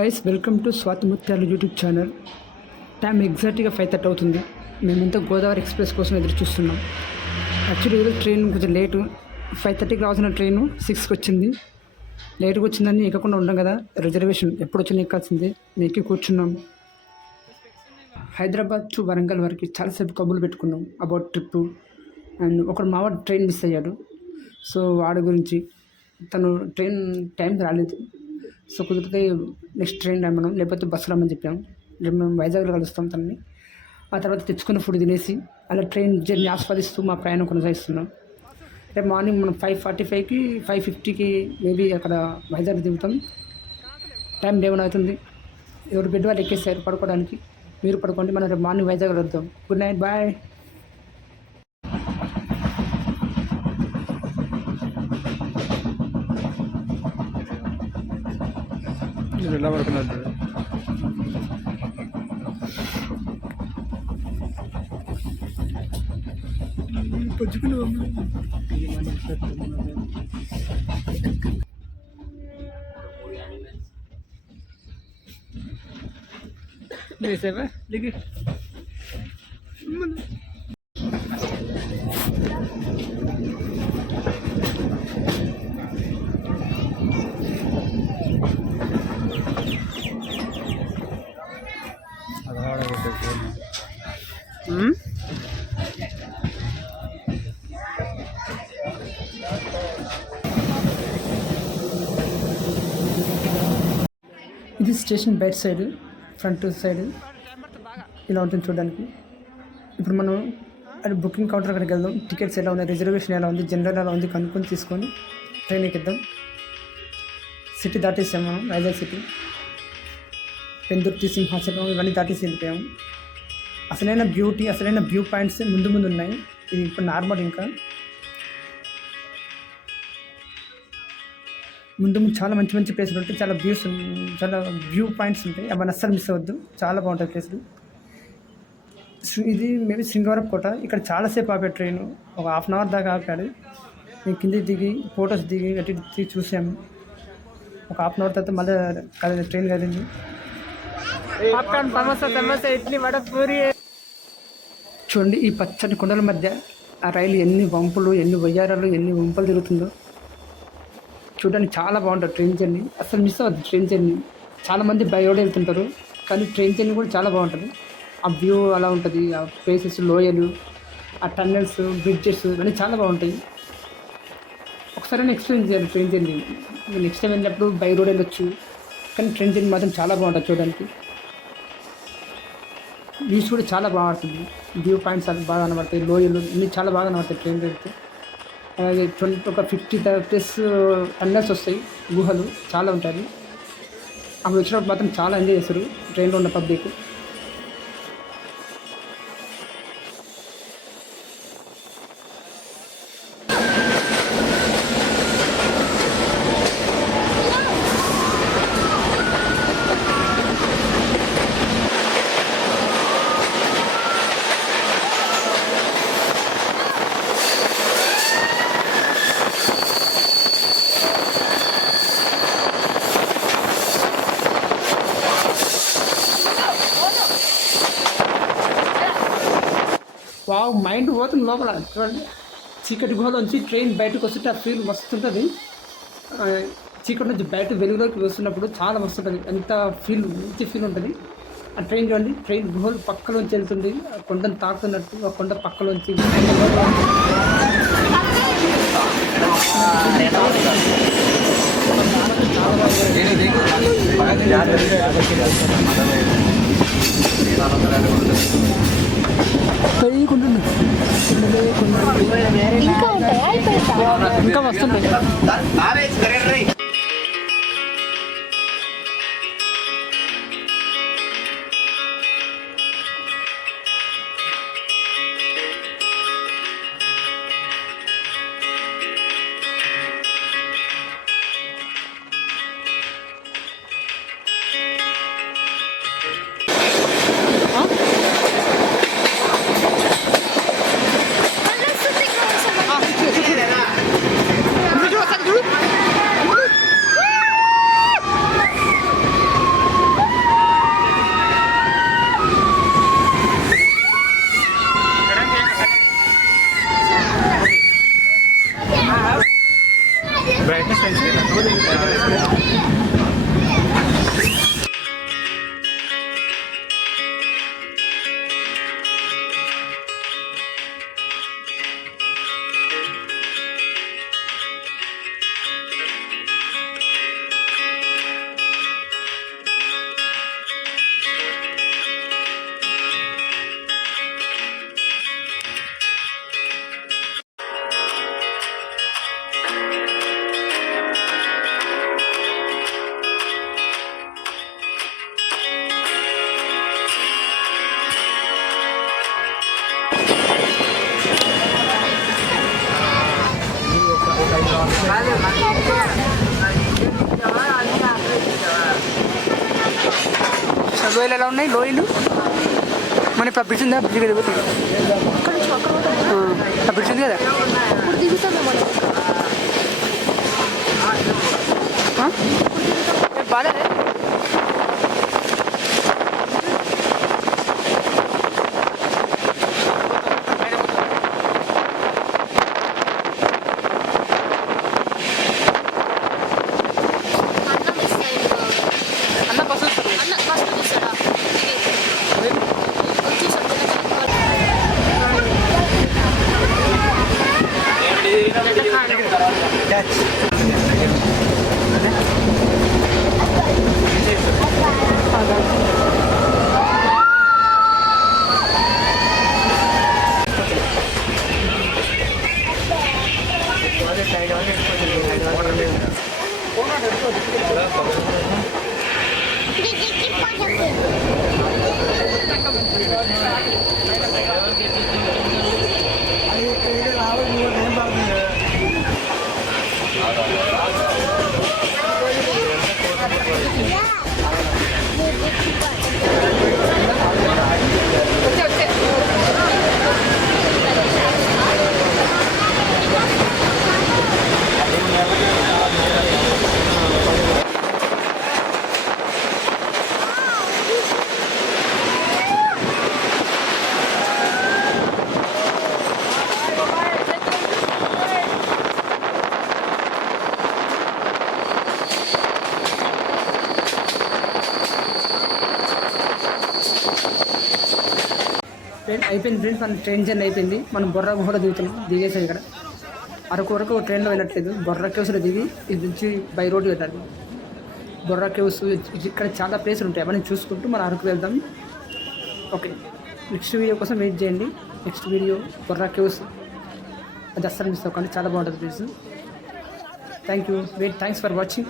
Guys welcome to Swathi Muthyalu YouTube channel time ఎగ్జాక్ట్గా five thirty అవుతుంది. మేమంతా Godavari express కోసం ఎదురు చూస్తున్నాం. యాక్చువల్లీ ఈరోజు ట్రైన్ కొంచెం లేటు ఫైవ్ థర్టీకి రావాల్సిన ట్రైన్ సిక్స్కి వచ్చింది. లేటుగా వచ్చిందని ఎక్కకుండా ఉండం కదా. రిజర్వేషన్ ఎప్పుడు వచ్చినా ఎక్కాల్సిందే. మేము ఎక్కి కూర్చున్నాం. హైదరాబాద్ టు వరంగల్ వరకు చాలాసేపు కబుర్లు పెట్టుకున్నాం అబౌట్ ట్రిప్ అండ్ ఒకడు మావాడు ట్రైన్ మిస్ అయ్యాడు. సో వాడి గురించి తను ట్రైన్ టైంకి రాలేదు. సో కుదిరితే నెక్స్ట్ ట్రైన్ రమ్మడం లేకపోతే బస్సు రమ్మని చెప్పాం రేపు మేము వైజాగ్లో కలుస్తాం తనని. ఆ తర్వాత తెచ్చుకున్న ఫుడ్ తినేసి అలా ట్రైన్ జర్నీ ఆస్వాదిస్తూ మా ప్రయాణం కొనసాగిస్తున్నాం. రేపు మార్నింగ్ మనం ఫైవ్ ఫార్టీ ఫైవ్కి ఫైవ్ ఫిఫ్టీకి మేబీ అక్కడ వైజాగ్ దిగుతాం టైం డేవన్ అవుతుంది. ఎవరు బెడ్ వాళ్ళు ఎక్కేసారు పడుకోవడానికి. మీరు పడుకోండి. మనం రేపు మార్నింగ్ వైజాగ్ వెళ్తాం గుడ్ నైట్. బాయ్. మీరు ఎలా పడుకున్నారు లేసేవా దిగి ఇది స్టేషన్ బయట సైడ్ ఫ్రంట్ సైడ్. ఇలా ఉంటుంది చూడడానికి. ఇప్పుడు మనం అది బుకింగ్ కౌంటర్ అక్కడికి వెళ్దాం. టికెట్స్ ఎలా ఉన్నాయి రిజర్వేషన్ ఎలా ఉంది జనరల్ ఎలా ఉంది కనుక్కొని తీసుకొని ట్రైన్ ఎక్కిద్దాం. సిటీ దాటేసాం మనం వైజాగ్ సిటీ. పెందుర్తి సింహాచలం ఇవన్నీ దాటేసి వెళ్ళిపోయాము అసలైన బ్యూటీ అసలైన వ్యూ పాయింట్స్ ముందు ముందు ఉన్నాయి. ఇది ఇప్పుడు నార్మల్ ఇంకా. ముందు ముందు చాలా మంచి మంచి ప్లేసులు ఉంటాయి. చాలా వ్యూస్ చాలా వ్యూ పాయింట్స్ ఉంటాయి అవన్నీ అస్సలు మిస్ అవ్వద్దు. చాలా బాగుంటాయి ప్లేసులు ఇది మేబీ సింగవరం కోట. ఇక్కడ చాలాసేపు ఆపాడు ట్రైన్ ఒక హాఫ్ అన్ అవర్ దాకా ఆపాడు మేము కింద దిగి ఫొటోస్ దిగి అటు ఇటు దిగి చూసాము. ఒక హాఫ్ అన్ అవర్ తర్వాత మళ్ళీ కదిలి ట్రైన్ కదిలింది. పాప్కార్న్ సమోసా సమోసా ఇడ్లీ వడ పూరి. చూడండి ఈ పచ్చని కొండల మధ్య ఆ రైలు ఎన్ని వంపులు ఎన్ని వయ్యారాలు ఎన్ని వంపులు తిరుగుతుందో. చూడడానికి చాలా బాగుంటుంది ట్రైన్ జర్నీ. అసలు మిస్ అవ్వద్దు ట్రైన్ జర్నీ. చాలామంది బై రోడ్ వెళ్తుంటారు కానీ ట్రైన్ జర్నీ కూడా చాలా బాగుంటుంది. ఆ వ్యూ అలా ఉంటుంది ఆ ప్లేసెస్ లోయలు ఆ టన్నెల్స్ బ్రిడ్జెస్ ఇవన్నీ చాలా బాగుంటాయి. ఒకసారి ఎక్స్పీరియన్స్ చేయాలి ట్రైన్ జర్నీ. నెక్స్ట్ టైం వెళ్ళినప్పుడు బై రోడ్ వెళ్ళొచ్చు కానీ ట్రైన్ జర్నీ మాత్రం చాలా బాగుంటుంది చూడడానికి. వ్యూస్ కూడా చాలా బాగుంటుంది వ్యూ పాయింట్స్ అవి బాగా కనబడతాయి. లోయలు ఇన్ని చాలా బాగా కనబడతాయి ట్రైన్ వెళ్తే అలాగే ట్వంటీ ఒక ఫిఫ్టీ ప్లస్ టన్నల్స్ వస్తాయి. గుహలు చాలా ఉంటాయి. అప్పుడు వచ్చినప్పుడు మాత్రం చాలా ఎంజాయ్ చేస్తారు. ట్రైన్లో ఉన్న పబ్లిక్ లోపల చూడండి. చీకటి గుహలో నుంచి ట్రైన్ బయటకు వస్తుంటే ఆ ఫీల్ మస్తుంటుంది. చీకటి నుంచి బయట వెలుగులోకి వస్తున్నప్పుడు చాలా వస్తుంటుంది ఎంత ఫీల్ మంచి ఫీల్ ఉంటుంది. ఆ ట్రైన్ చూడండి ట్రైన్ గుహలు పక్కలోంచి వెళ్తుంది. ఆ కొండను తాకుతున్నట్టు ఆ కొండ పక్కలోంచి ఇంకా ఉంటాయా? అయిపోయిందా ఇంకా వస్తుంది లోయలు ఎలా ఉన్నాయి లోయలు? మన ఇప్పుడు బ్రిడ్జ్ ఉందా? బ్రిడ్జ్ కదా పోతుంది ఆ బ్రిడ్జ్ ఉంది కదా? బాగాలేదు ట్రైన్ అయిపోయింది ఫ్రెండ్స్ మన ట్రైన్ జర్నీ అయిపోయింది. మనం బొర్రా గుహలో దిగుతున్నాం దిగేసాం ఇక్కడ. అరకు వరకు ట్రైన్లో వెళ్ళట్లేదు. బొర్రా కేవ్స్లో దిగి ఇది నుంచి బై రోడ్డు వెళ్ళాలి. బొర్రా కేవ్స్ ఇక్కడ చాలా ప్లేసులు ఉంటాయి. అవన్నీ చూసుకుంటూ మనం అరకు వెళ్దాం. ఓకే. నెక్స్ట్ వీడియో కోసం వెయిట్ చేయండి. నెక్స్ట్ వీడియో బొర్రా కేవ్స్ అది అస్సలు మిస్ అవ్వకండి చాలా బాగుంటుంది place thank you wait thanks for watching